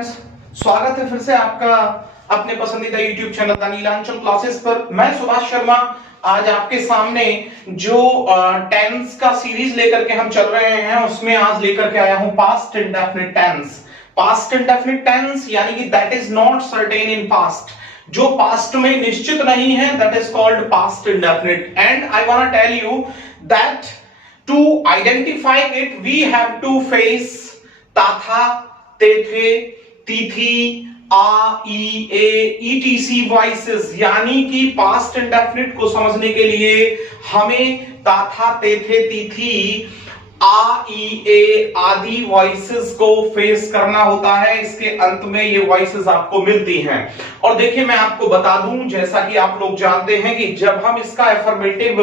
Friends, स्वागत है फिर से आपका अपने पसंदीदा YouTube channel the Nilanchal classes पर। मैं सुभाष शर्मा आज आपके सामने जो टेंस का सीरीज लेकर के हम चल रहे हैं उसमें आज लेकर के आया हूं past indefinite tense. Past indefinite tense यानी कि that is not certain in past, जो पास्ट में निश्चित नहीं है, that is called past indefinite. And I want to tell you that to identify it we have to face ताथा, तेथे, तिथि, आ, ई, ए, ईटीसी वॉइसेस, यानी कि पास्ट इंडेफिनिट को समझने के लिए हमें ताथा, तेथे, तिथि, आ, ई, ए आदि वॉइसेस को फेस करना होता है। इसके अंत में ये वॉइसेस आपको मिलती हैं। और देखिए मैं आपको बता दूं, जैसा कि आप लोग जानते हैं कि जब हम इसका एफर्मेटिव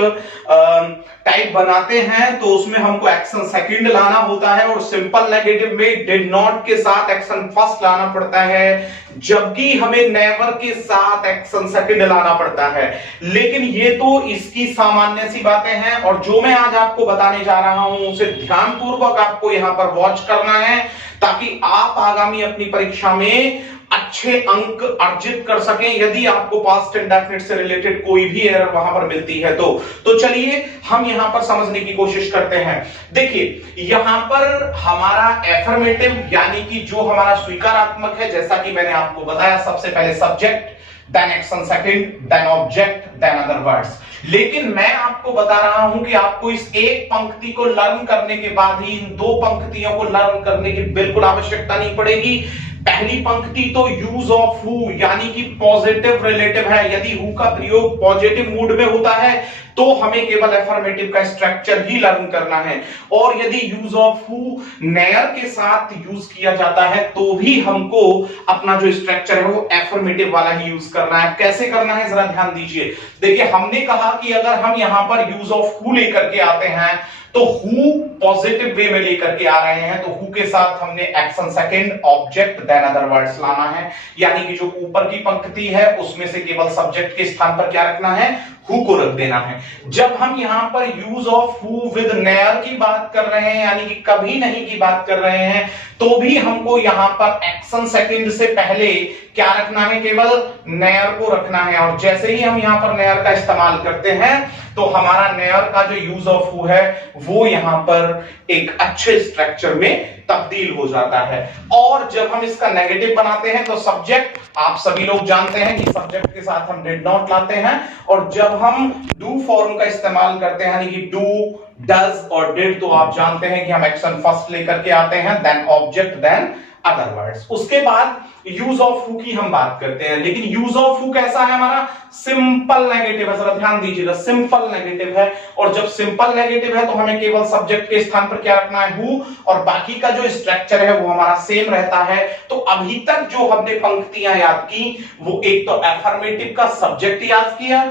टाइप बनाते हैं तो उसमें हमको एक्शन सेकंड लाना होता है और सिंपल नेगेटिव में डिड नॉट के साथ एक्शन फर्स्ट लाना पड़ता है, जबकि हमें नेवर के साथ एक्शन सेकंड लाना पड़ता है। लेकिन ये तो इसकी सामान्य सी बातें हैं और जो मैं आज आपको बताने जा रहा हूं उसे ध्यानपूर्वक आपको यहां पर वॉच करना है ताकि आप आगामी अपनी परीक्षा में अच्छे अंक अर्जित कर सकें यदि आपको पास्ट इंडेफिनिट से रिलेटेड कोई भी एरर वहां पर मिलती है तो चलिए हम यहां पर समझने की कोशिश करते हैं। देखिए यहां पर हमारा एफर्मेटिव यानी कि जो हमारा स्वीकारात्मक है, जैसा कि मैंने आपको बताया, सबसे पहले subject, then action second, then object, then other words. लेकिन मैं आपको बता रहा हूं कि आपको इस एक पंक्ति को लर्न करने के बाद ही इन दो पंक्तियों को लर्न करने की बिल्कुल आवश्यकता नहीं पड़ेगी। पहली पंक्ति तो यूज ऑफ हु यानी कि पॉजिटिव रिलेटिव है। यदि हु का प्रयोग पॉजिटिव मूड में होता है तो हमें केवल एफर्मेटिव का स्ट्रक्चर ही लर्न करना है, और यदि यूज ऑफ हु नेयर के साथ यूज किया जाता है तो भी हमको अपना जो स्ट्रक्चर है वो एफर्मेटिव वाला ही यूज करना है। कैसे करना है जरा ध्यान दीजिए। देखिए हमने कहा कि अगर हम यहां पर यूज ऑफ हु लेकर के आते हैं तो हु पॉजिटिव वे में लेकर के आ रहे हैं तो हु के साथ हमने action second, object, then other words लाना है। यानी कि जो ऊपर की पंक्ति है उसमें से केवल सब्जेक्ट के स्थान पर क्या रखना है, हु को रख देना है। जब हम यहां पर use of who with near की बात कर रहे हैं यानी कि कभी नहीं की बात कर रहे हैं तो भी हमको यहां पर एक्शन सेकंड से पहले क्या रखना है, केवल नेयर को रखना है। और जैसे ही हम यहां पर नेयर का इस्तेमाल करते हैं तो हमारा नेयर का जो यूज ऑफ हु है वो यहां पर एक अच्छे स्ट्रक्चर में तब्दील हो जाता है। और जब हम इसका नेगेटिव बनाते हैं तो सब्जेक्ट, आप सभी लोग जानते हैं कि सब्जेक्ट के साथ हम डिड नॉट लाते हैं, और जब हम डू फॉर्म का इस्तेमाल करते हैं यानी कि डू, डज और डिड, तो आप जानते हैं कि हम एक्शन फर्स्ट लेकर के आते हैं, then object, then other words. उसके बाद यूज ऑफ हु की हम बात करते हैं। लेकिन यूज ऑफ हु कैसा है, हमारा सिंपल नेगेटिव है। जरा ध्यान दीजिएगा, सिंपल नेगेटिव है। और जब सिंपल नेगेटिव है तो हमें केवल सब्जेक्ट के स्थान पर क्या रखना है, हु, और बाकी का जो स्ट्रक्चर है वो हमारा सेम रहता है। तो अभी तक जो हमने पंक्तियां याद की वो एक तो एफर्मेटिव का सब्जेक्ट याद किया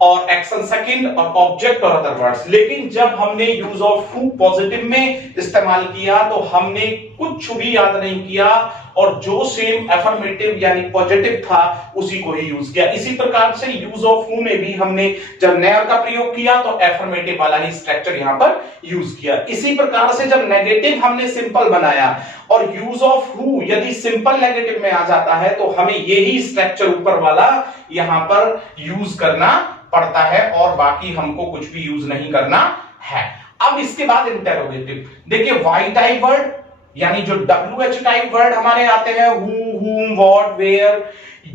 और एक्शन सेकंड और ऑब्जेक्ट और अदर वर्ड्स। लेकिन जब हमने यूज ऑफ हु पॉजिटिव में इस्तेमाल किया तो हमने कुछ भी याद नहीं किया और जो सेम एफर्मेटिव यानी पॉजिटिव था उसी को ही यूज किया। इसी प्रकार से यूज ऑफ हु में भी हमने जब नेयर का प्रयोग किया तो एफर्मेटिव वाला ही स्ट्रक्चर यहां पर यूज किया। इसी प्रकार से जब नेगेटिव हमने सिंपल बनाया और यूज ऑफ हु यदि सिंपल नेगेटिव में आ जाता है तो हमें यही स्ट्रक्चर ऊपर वाला यहां पर यूज करना पड़ता है और बाकी हमको कुछ भी यूज नहीं करना है। अब इसके बाद इंटरोगेटिव। देखिए वाई टाइप वर्ड यानी जो WH टाइप वर्ड हमारे आते हैं, हु, whom, what, where,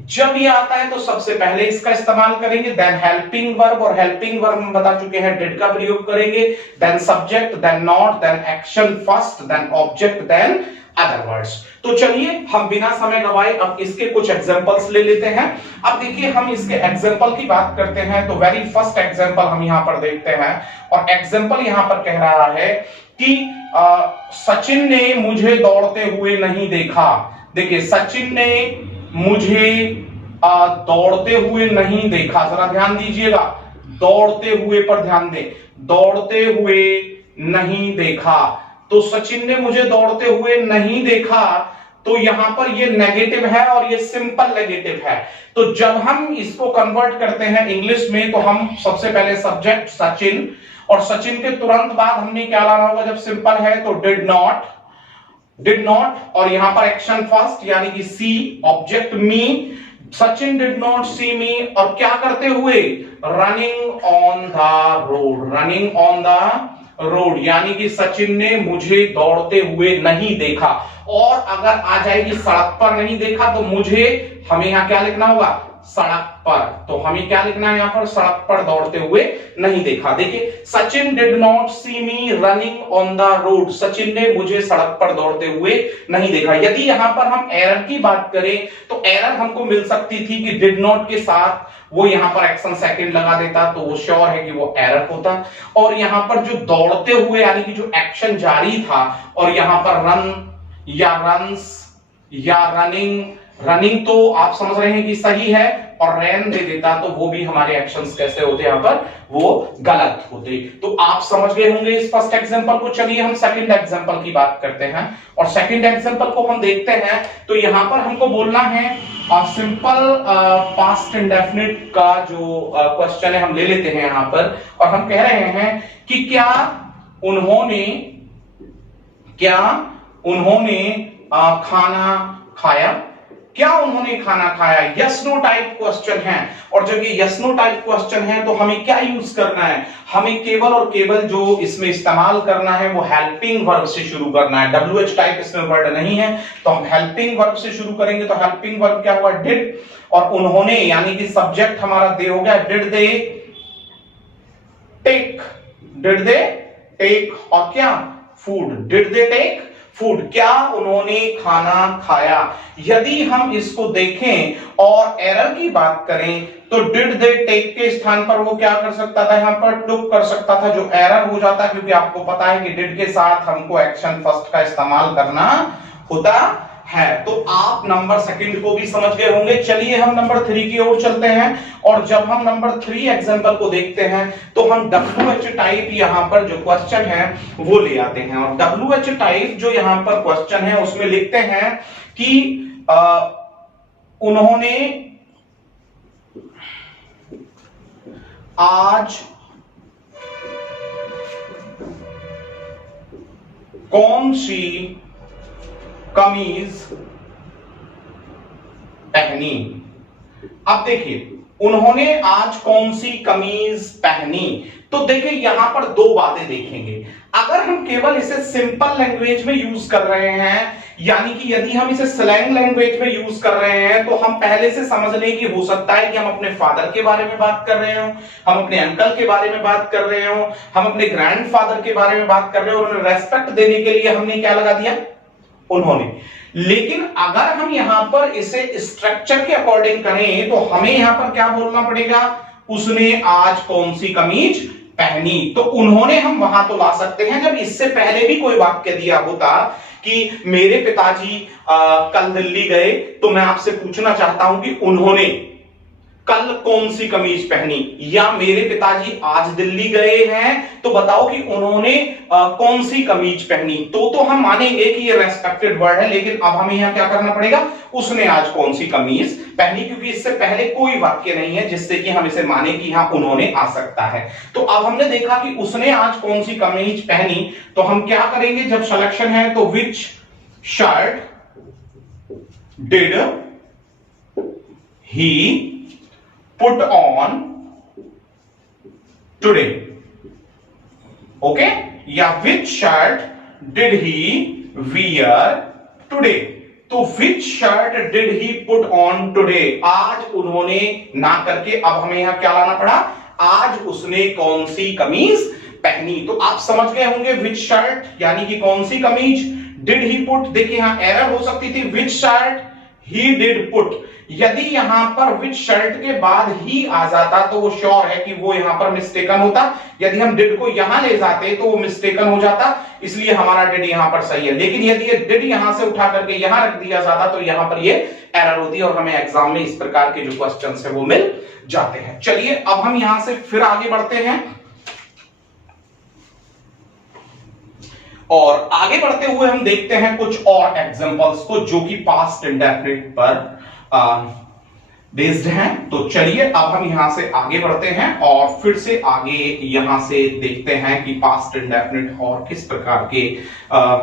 जब ये आता है तो सबसे पहले इसका इस्तेमाल करेंगे, देन हेल्पिंग वर्ब, और हेल्पिंग वर्ब हम बता चुके हैं डिड का प्रयोग करेंगे, then subject, then not, then action first, then object, then other words. तो चलिए हम बिना समय गवाए अब इसके कुछ एग्जांपल्स ले लेते हैं। अब देखिए हम इसके एग्जांपल की बात करते हैं तो वेरी फर्स्ट एग्जांपल हम यहां पर देखते हैं और एग्जांपल यहां पर कह रहा है कि सचिन ने मुझे दौड़ते हुए नहीं देखा। देखिए सचिन ने मुझे दौड़ते हुए नहीं देखा। जरा ध्यान दीजिएगा, दौड़ते हुए पर ध्यान दें, दौड़ते हुए नहीं देखा। तो सचिन ने मुझे दौड़ते हुए नहीं देखा तो यहां पर ये नेगेटिव है और ये सिंपल नेगेटिव है। तो जब हम इसको कन्वर्ट करते हैं इंग्लिश में तो हम सबसे पहले सब्जेक्ट सचिन और सचिन के तुरंत बाद हमने क्या लाना होगा, जब सिंपल है तो डिड नॉट, डिड नॉट और यहां पर एक्शन फर्स्ट यानी कि see, object me, Sachin did not see me, और क्या करते हुए, running on the road, running on the road यानी कि सचिन ने मुझे दौड़ते हुए नहीं देखा। और अगर आ जाएगी सड़क पर नहीं देखा तो मुझे, हमें यहां क्या लिखना होगा, सड़क पर, तो हमें क्या लिखना है यहां पर, सड़क पर दौड़ते हुए नहीं देखा। देखिए Sachin did not see me running on the road, Sachin ने मुझे सड़क पर दौड़ते हुए नहीं देखा। यदि यहां पर हम एरर की बात करें तो एरर हमको मिल सकती थी कि डिड नॉट के साथ वो यहां पर एक्शन सेकंड लगा देता तो वो श्योर है कि वो एरर होता, और यहां पर जो दौड़ते हुए यानी कि जो एक्शन जारी था और यहां पर रन या रन्स या रनिंग, रनिंग तो आप समझ रहे हैं कि सही है, और रैन दे देता तो वो भी हमारे एक्शंस कैसे होते यहां पर, वो गलत होते। तो आप समझ गए होंगे इस फर्स्ट एग्जांपल को। चलिए हम सेकंड एग्जांपल की बात करते हैं, और सेकंड एग्जांपल को हम देखते हैं तो यहां पर हमको बोलना है सिंपल पास्ट इंडेफिनिट का जो क्वेश्चन है हम ले लेते हैं यहां पर, और हम कह रहे हैं कि क्या उन्होंने खाना खाया, क्या उन्होंने खाना खाया, यस नो टाइप क्वेश्चन है। और जब ये यस नो टाइप क्वेश्चन है तो हमें क्या यूज करना है, हमें केवल और केवल जो इसमें इस्तेमाल करना है वो हेल्पिंग वर्ब से शुरू करना है। WH टाइप इसमें वर्ड नहीं है तो हम हेल्पिंग वर्ब से शुरू करेंगे। तो हेल्पिंग वर्ब क्या हुआ, डिड, और उन्होंने यानी कि सब्जेक्ट हमारा दे हो गया, did they take, did they take, और क्या, food, did they take food, क्या उन्होंने खाना खाया। यदि हम इसको देखें और एरर की बात करें तो डिड दे टेक के स्थान पर वो क्या कर सकता था, यहां पर टुक कर सकता था, जो एरर हो जाता है क्योंकि आपको पता है कि डिड के साथ हमको एक्शन फर्स्ट का इस्तेमाल करना होता है। तो आप नंबर सेकंड को भी समझ गए होंगे। चलिए हम नंबर 3 की ओर चलते हैं, और जब हम नंबर 3 एग्जांपल को देखते हैं तो हम WH टाइप यहां पर जो क्वेश्चन है वो ले आते हैं। और WH टाइप जो यहां पर क्वेश्चन है उसमें लिखते हैं कि उन्होंने आज कौन सी कमीज पहनी। अब देखिए उन्होंने आज कौन सी कमीज पहनी, तो देखिए यहां पर दो बातें देखेंगे। अगर हम केवल इसे सिंपल लैंग्वेज में यूज कर रहे हैं, यानी कि यदि हम इसे स्लैंग लैंग्वेज में यूज कर रहे हैं तो हम पहले से समझ लें कि हो सकता है कि हम अपने फादर के बारे में बात कर रहे हो, हम अपने अंकल के बारे में बात कर रहे हो, हम अपने ग्रैंडफादर के बारे में बात कर रहे हो, और उन्हें रेस्पेक्ट देने के लिए हमने क्या लगा दिया, उन्होंने। लेकिन अगर हम यहां पर इसे स्ट्रक्चर के अकॉर्डिंग करें तो हमें यहां पर क्या बोलना पड़ेगा, उसने आज कौन सी कमीज पहनी। तो उन्होंने हम वहां तो ला सकते हैं जब इससे पहले भी कोई वाक्य दिया होता कि मेरे पिताजी कल दिल्ली गए, तो मैं आपसे पूछना चाहता हूं कि उन्होंने कल कौन सी कमीज पहनी, या मेरे पिताजी आज दिल्ली गए हैं तो बताओ कि उन्होंने कौन सी कमीज पहनी। तो हम मानेंगे कि ये रेस्पेक्टेड वर्ड है, लेकिन अब हमें यहां क्या करना पड़ेगा, उसने आज कौन सी कमीज पहनी, क्योंकि इससे पहले कोई वाक्य नहीं है जिससे कि हम इसे माने कि हाँ उन्होंने आ सकता है। तो अब हमने देखा कि उसने आज कौन सी कमीज पहनी, तो हम क्या करेंगे, जब सिलेक्शन है तो which shirt did he put on today, okay, या which shirt did he wear today। तो which shirt did he put on today, आज उन्होंने ना करके अब हमें यहां क्या लाना पड़ा, आज उसने कौन सी कमीज पहनी। तो आप समझ गए होंगे which shirt यानी कि कौन सी कमीज, did he put, देखिए यहां एरर हो सकती थी, which shirt he did put। यदि यहां पर विच शर्ट के बाद ही आ जाता तो वो श्योर है कि वो यहां पर मिस्टेकन होता। यदि हम डिड को यहां ले जाते तो वो मिस्टेकन हो जाता, इसलिए हमारा डिड यहां पर सही है। लेकिन यदि ये डिड यहां से उठा करके यहां रख दिया जाता तो यहां पर ये एरर होती और हमें एग्जाम में इस प्रकार के जो क्वेश्चंस है वो मिल जाते हैं। चलिए अब हम यहां से फिर आगे बढ़ते हैं, और आगे बढ़ते हुए हम देखते हैं कुछ और एग्जांपल्स को जो कि पास्ट इंडेफिनिट पर बेस्ड हैं। तो चलिए अब हम यहां से आगे बढ़ते हैं और फिर से आगे यहां से देखते हैं कि पास्ट इंडेफिनिट और किस प्रकार के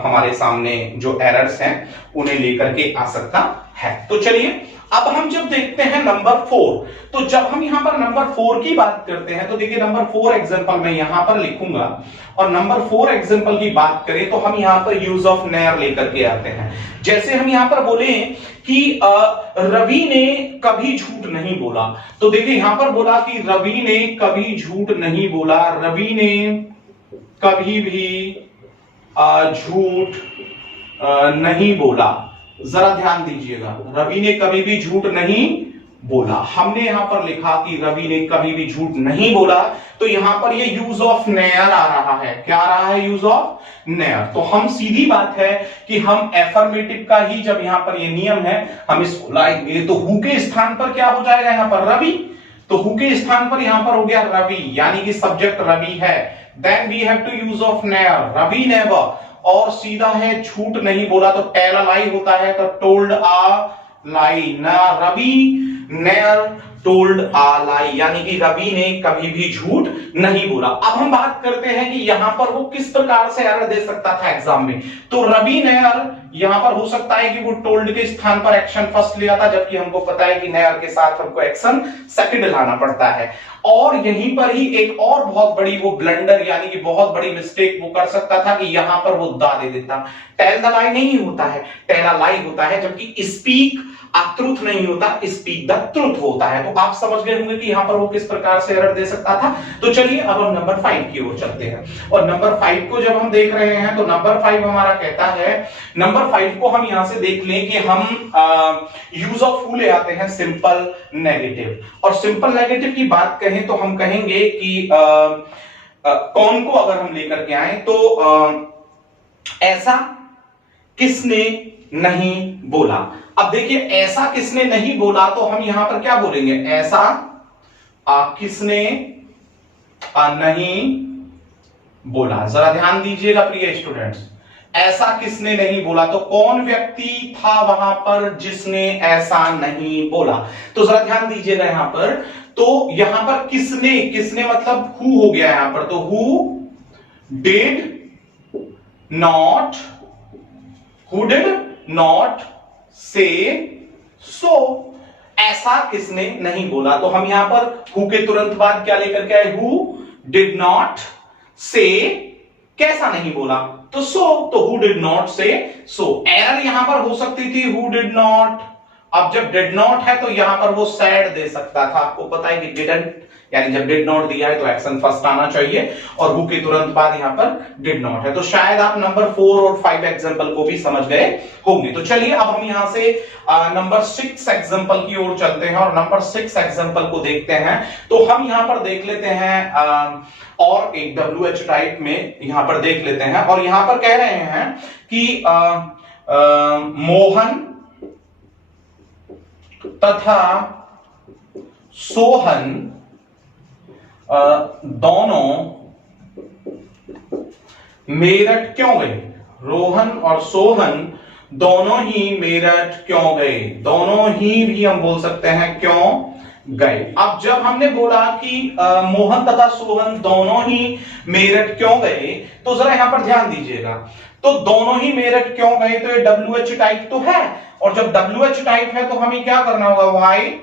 हमारे सामने जो एरर्स हैं उन्हें लेकर के आ सकता है। तो चलिए अब हम जब देखते हैं नंबर 4, तो जब हम यहां पर नंबर 4 की बात करते हैं तो देखिए नंबर 4 एग्जांपल मैं यहां पर लिखूंगा और नंबर 4 एग्जांपल की बात करें तो हम यहां पर यूज ऑफ नेयर लेकर के आते हैं। जैसे हम यहां पर बोले कि रवि ने कभी झूठ नहीं बोला, तो देखिए यहां पर बोला कि रवि ने कभी झूठ नहीं बोला, रवि ने कभी भी झूठ नहीं बोला। जरा ध्यान दीजिएगा, रवि ने कभी भी झूठ नहीं बोला। हमने यहां पर लिखा कि रवि ने कभी भी झूठ नहीं बोला, तो यहां पर ये यूज ऑफ नेयर आ रहा है। क्या आ रहा है? Use of near. तो हम सीधी बात है कि हम एफर्मेटिव का ही जब यहां पर ये नियम है हम इसको लाएंगे तो हु के स्थान पर क्या हो जाएगा? यहां पर रवि। तो हु के स्थान पर यहां पर हो गया रवि, यानी कि सब्जेक्ट रवि है। Then we have to use of near, Ravi never, और सीधा है झूठ नहीं बोला तो टेल अ लाई होता है, तो टोल्ड अ लाई। ना रवि नेयर टोल्ड अ लाई, यानी कि रवि ने कभी भी झूठ नहीं बोला। अब हम बात करते हैं कि यहां पर वो किस प्रकार से एरर दे सकता था एग्जाम में। तो रवि नेयर यहां पर हो सकता है कि वो टोल्ड के स्थान पर एक्शन फर्स्ट लिया था, जबकि हमको पता है कि नेयर के साथ हमको एक्शन सेकंड लाना पड़ता है। और यहीं पर ही एक और बहुत बड़ी वो ब्लंडर यानी कि बहुत बड़ी मिस्टेक वो कर सकता था कि यहां पर वो दा दे देता। टेल द लाई नहीं होता है, टेल अ लाई होता है, जबकि स्पीक अ ट्रुथ नहीं होता, स्पीक द ट्रुथ होता है। तो आप समझ गए होंगे कि यहां पर वो किस प्रकार से एरर दे सकता था। तो चलिए अब हम नंबर 5 की ओर चलते हैं, और नंबर 5 को जब हम देख रहे हैं तो नंबर 5 हमारा कहता है, नंबर 5 को हम यहां से देख लें कि हम यूज ऑफ हु ले आते हैं, सिंपल नेगेटिव। और सिंपल नेगेटिव की बात कहें तो हम कहेंगे कि कौन को अगर हम लेकर के आए तो ऐसा किसने नहीं बोला। अब देखिए ऐसा किसने नहीं बोला, तो हम यहां पर क्या बोलेंगे? ऐसा किसने नहीं बोला। जरा ध्यान दीजिएगा प्रिय स्टूडेंट्स, ऐसा किसने नहीं बोला, तो कौन व्यक्ति था वहां पर जिसने ऐसा नहीं बोला। तो जरा ध्यान दीजिएगा यहां पर, तो यहां पर किसने, किसने मतलब हु हो गया यहां पर, तो हु डिड नॉट से सो, ऐसा किसने नहीं बोला। तो हम यहां पर हु के तुरंत बाद क्या लेकर के आए? हु डिड नॉट से, कैसा नहीं बोला, तो सो, तो हु डिड नॉट से सो। एरर यहां पर हो सकती थी हु डिड नॉट। अब जब डिड नॉट है तो यहां पर वो सैड दे सकता था। आपको पता है कि डिडंट, यानी जब डिड नॉट दिया है तो एक्शन फर्स्ट आना चाहिए, और हु के तुरंत बाद यहां पर डिड नॉट है। तो शायद आप नंबर 4 और 5 एग्जांपल को भी समझ गए होंगे। तो चलिए अब हम यहां से नंबर 6 एग्जांपल की ओर चलते हैं और नंबर 6 एग्जांपल को देखते हैं। तो हम यहां पर देख लेते हैं और एक WH टाइप में यहां पर देख लेते हैं, और यहां पर कह रहे हैं कि मोहन तथा सोहन दोनों मेरठ क्यों गए। रोहन और सोहन दोनों ही मेरठ क्यों गए। दोनों ही भी हम बोल सकते हैं क्यों गए। अब जब हमने बोला कि मोहन तथा सोहन दोनों ही मेरठ क्यों गए, तो जरा यहां पर ध्यान दीजिएगा, तो दोनों ही मेरठ क्यों गए, तो ये WH टाइप तो है, और जब WH टाइप है तो हमें क्या करना होगा? वाई,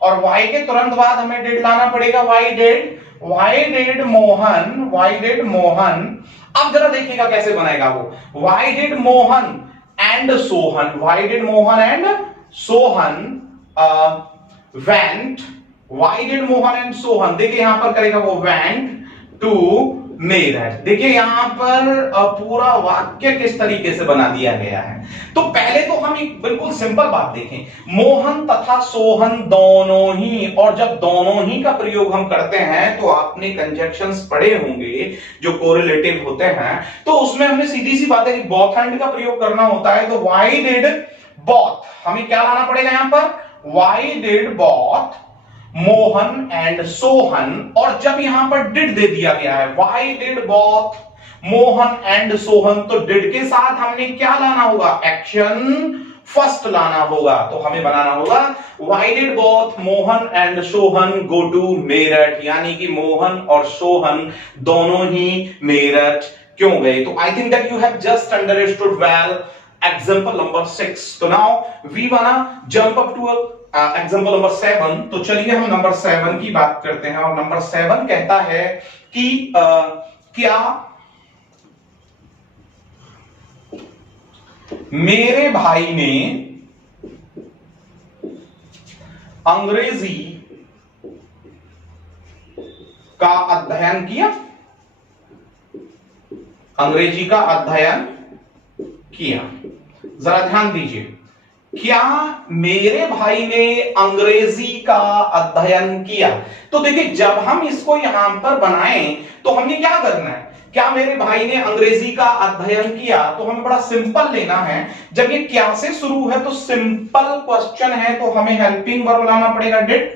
और वाई के तुरंत बाद हमें डिड लाना पड़ेगा। Why did Mohan. अब जरा देखिएगा कैसे बनेगा वो, why did Mohan and Sohan, why did Mohan and Sohan went, why did Mohan and Sohan, देखिए यहां पर करेगा वो went to मेरठ। देखिए यहां पर पूरा वाक्य किस तरीके से बना दिया गया है। तो पहले तो हम एक बिल्कुल सिंपल बात देखें, मोहन तथा सोहन दोनों ही, और जब दोनों ही का प्रयोग हम करते हैं तो आपने कंजक्शंस पढ़े होंगे जो कोरिलेटिव होते हैं, तो उसमें हमने सीधी सी बात है कि बोथ एंड का प्रयोग करना होता है। तो व्हाई डिड बोथ, हमें क्या लाना पड़ेगा यहां पर? Why did both Mohan and Sohan, और जब यहां पर डिड दे दिया गया है, why did both Mohan and Sohan, तो डिड के साथ हमने क्या लाना होगा? एक्शन फर्स्ट लाना होगा, तो हमें बनाना होगा why did both Mohan and Sohan go to Meerut, यानी कि मोहन और सोहन दोनों ही मेरठ क्यों गए। तो आई think that you have just understood well example number 6। तो नाउ वी वाना jump up two example number 7। तो चलिए हम नंबर 7 की बात करते हैं, और नंबर 7 कहता है कि क्या मेरे भाई ने अंग्रेजी का अध्ययन किया, अंग्रेजी का अध्ययन किया। जरा ध्यान दीजिए, क्या मेरे भाई ने अंग्रेजी का अध्ययन किया। तो देखिए जब हम इसको यहां पर बनाएं तो हमने क्या करना है, क्या मेरे भाई ने अंग्रेजी का अध्ययन किया, तो हमें बड़ा सिंपल लेना है। जब ये क्या से शुरू है तो सिंपल क्वेश्चन है, तो हमें हेल्पिंग वर्ब लाना पड़ेगा डिड,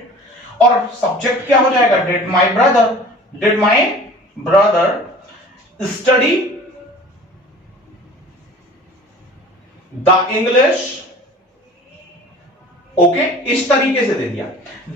और सब्जेक्ट क्या हो जाएगा did my brother, did my brother study the English. Okay, इस तरीके से दे दिया,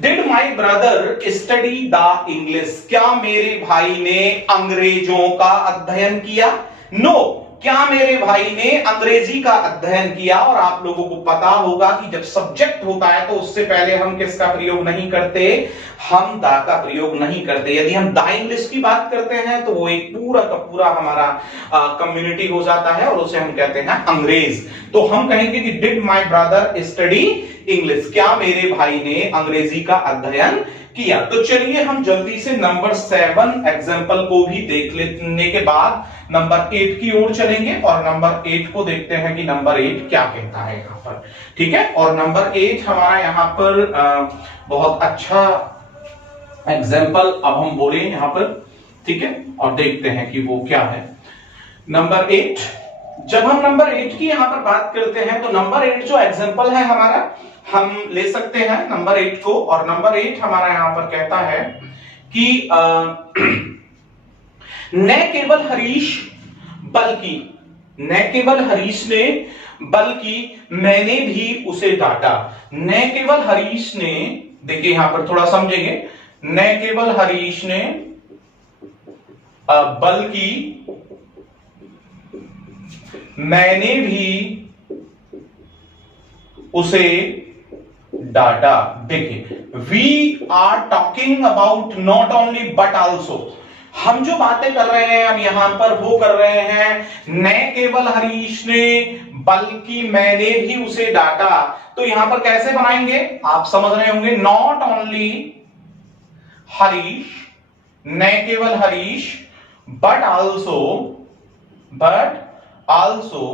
did my brother study the English, क्या मेरे भाई ने अंग्रेजों का अध्ययन किया। नो, क्या मेरे भाई ने अंग्रेजी का अध्ययन किया। और आप लोगों को पता होगा कि जब सब्जेक्ट होता है तो उससे पहले हम किसका प्रयोग नहीं करते, हम दा का प्रयोग नहीं करते। यदि हम द इंग्लिश की बात करते हैं तो वो एक पूरा का पूरा हमारा कम्युनिटी हो जाता है और उसे हम कहते हैं अंग्रेज। तो हम कहेंगे कि did my brother study English, क्या मेरे भाई ने अंग्रेजी का अध्ययन किया। तो चलिए हम जल्दी से नंबर 7 एग्जाम्पल को भी देख लेने के बाद नंबर 8 की ओर चलेंगे, और नंबर 8 को देखते हैं कि नंबर 8 क्या कहता है यहां पर। ठीक है, और नंबर 8 हमारा यहां पर बहुत अच्छा एग्जाम्पल अब हम बोले यहां पर। ठीक है, और देखते हैं कि वो क्या है। नंबर 8, जब हम नंबर 8 की यहां पर बात करते हैं तो नंबर 8 जो एग्जाम्पल है हमारा, हम ले सकते हैं नंबर 8 को, और नंबर 8 हमारा यहां पर कहता है कि न केवल हरीश बल्कि, न केवल हरीश ने बल्कि मैंने भी उसे डांटा। न केवल हरीश ने, देखिए यहां पर थोड़ा समझेंगे, न केवल हरीश ने बल्कि मैंने भी उसे डाटा। देखिए we are talking about not only but also, हम जो बातें कर रहे हैं हम यहां पर वो कर रहे हैं न केवल हरीश ने बल्कि मैंने भी उसे डाटा। तो यहां पर कैसे बनाएंगे आप समझ रहे होंगे, नॉट ओनली हरीश, न केवल हरीश, बट आल्सो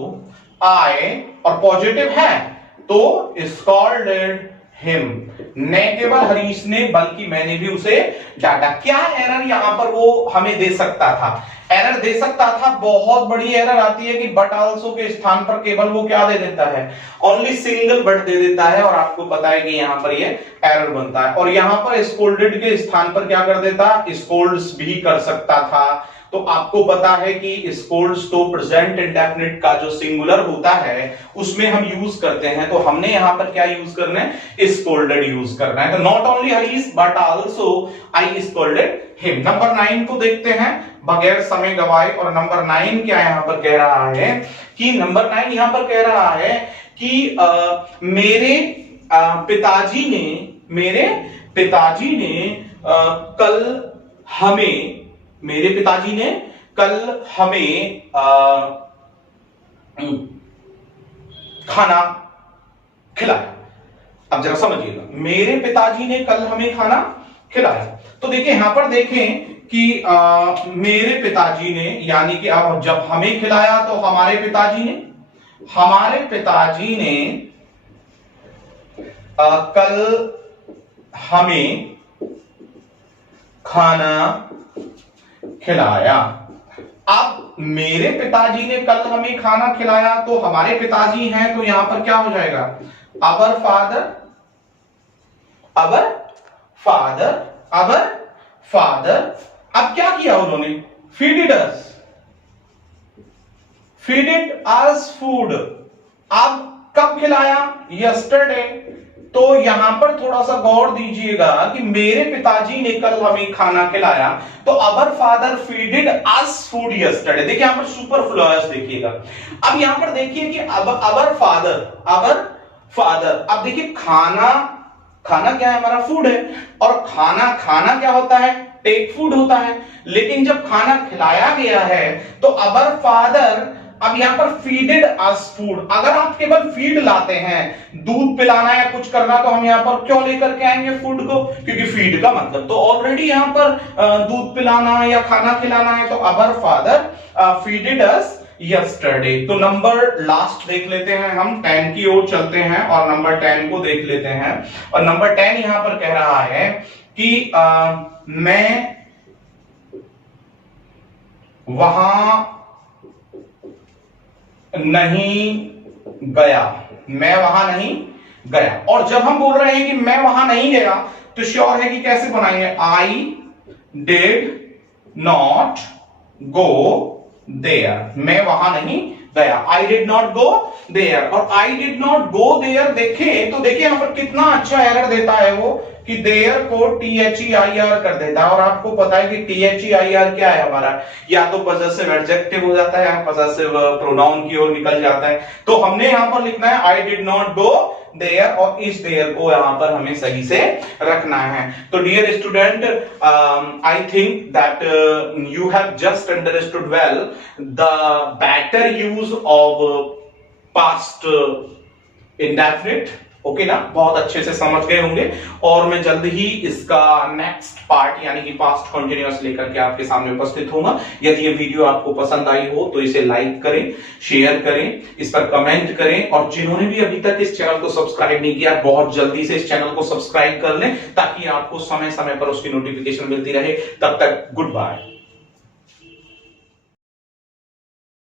आई, और पॉजिटिव है तो स्कॉल्डेड हिम। न केवल हरीश ने बल्कि मैंने भी उसे डांटा। क्या एरर यहां पर वो हमें दे सकता था, एरर दे सकता था, बहुत बड़ी एरर आती है कि बट आल्सो के स्थान पर केवल वो क्या दे देता है, ओनली सिंगल बट दे देता है, और आपको पता है कि यहां पर ये एरर बनता है। और यहां पर स्कोल्डेड के स्थान पर क्या कर देता, स्कोल्ड्स भी कर सकता था। तो आपको पता है कि स्कोल्ड्स तो प्रेजेंट इंडेफिनिट का जो सिंगुलर होता है उसमें हम यूज करते हैं, तो हमने यहां पर क्या यूज करना है, स्कोल्डेड यूज करना है। तो not only Harish but also I scolded him. Number 9 को देखते हैं बगैर समय गवाए, और नंबर 9 क्या यहां पर कह रहा है कि नंबर 9 यहां पर कह रहा है कि मेरे पिताजी ने कल हमें, मेरे पिताजी ने कल हमें खाना खिलाया। अब जरा समझिएगा, मेरे पिताजी ने कल हमें खाना खिलाया। तो देखिए यहां पर देखें कि मेरे पिताजी ने, यानी कि अब जब हमें खिलाया तो हमारे पिताजी ने कल हमें खाना खिलाया। अब मेरे पिताजी ने कल हमें खाना खिलाया, तो हमारे पिताजी हैं तो यहां पर क्या हो जाएगा, अवर फादर। अब क्या किया उन्होंने, फीड इट अस फूड। अब कब खिलाया? यस्टरडे। तो यहां पर थोड़ा सा गौर दीजिएगा कि मेरे पिताजी ने कल हमें खाना खिलाया, तो our father feeded us food yesterday. देखिए यहां पर सुपरफ्लूयस देखिएगा। अब यहां पर देखिए कि अवर फादर, अब देखिए खाना क्या है? हमारा फूड है, और खाना क्या होता है? टेक फूड होता है। लेकिन जब खाना खिलाया गया है तो अवर फादर, अब यहां पर फीडेड अस फूड। अगर आप केवल फीड लाते हैं, दूध पिलाना या कुछ करना, तो हम यहां पर क्यों लेकर के आएंगे फूड को? क्योंकि फीड का मतलब तो ऑलरेडी यहां पर दूध पिलाना या खाना खिलाना है। तो our father feeded us yesterday. तो नंबर लास्ट देख लेते हैं, हम 10 की ओर चलते हैं और नंबर 10 को देख लेते हैं। और नंबर 10 यहां पर कह रहा है कि मैं वहां नहीं गया। मैं वहां नहीं गया। और जब हम बोल रहे हैं कि मैं वहां नहीं गया, तो श्योर है कि कैसे बनाएंगे? I did not go there. मैं वहां नहीं गया। I did not go there. और I did not go there देखें तो देखिए यहां पर कितना अच्छा एरर देता है वो, कि देयर को THEIR कर देता है। और आपको पता है कि THEIR क्या है हमारा? या तो पजेसिव एडजेक्टिव हो जाता है या पजेसिव प्रोनाउन की ओर निकल जाता है। तो हमने यहां पर लिखना है I did not go there, और इस देयर को यहां पर हमें सही से रखना है। तो dear student, I think that you have just understood well the better use of past indefinite. Okay ना, बहुत अच्छे से समझ गए होंगे। और मैं जल्द ही इसका नेक्स्ट पार्ट यानी कि पास्ट कंटिन्यूअस लेकर के आपके सामने उपस्थित होऊंगा। यदि ये वीडियो आपको पसंद आई हो तो इसे लाइक करें, शेयर करें, इस पर कमेंट करें, और जिन्होंने भी अभी तक इस चैनल को सब्सक्राइब नहीं किया, बहुत जल्दी से इस चैनल को सब्सक्राइब कर लें, ताकि आपको समय समय पर उसकी नोटिफिकेशन मिलती रहे। तब तक गुड बाय।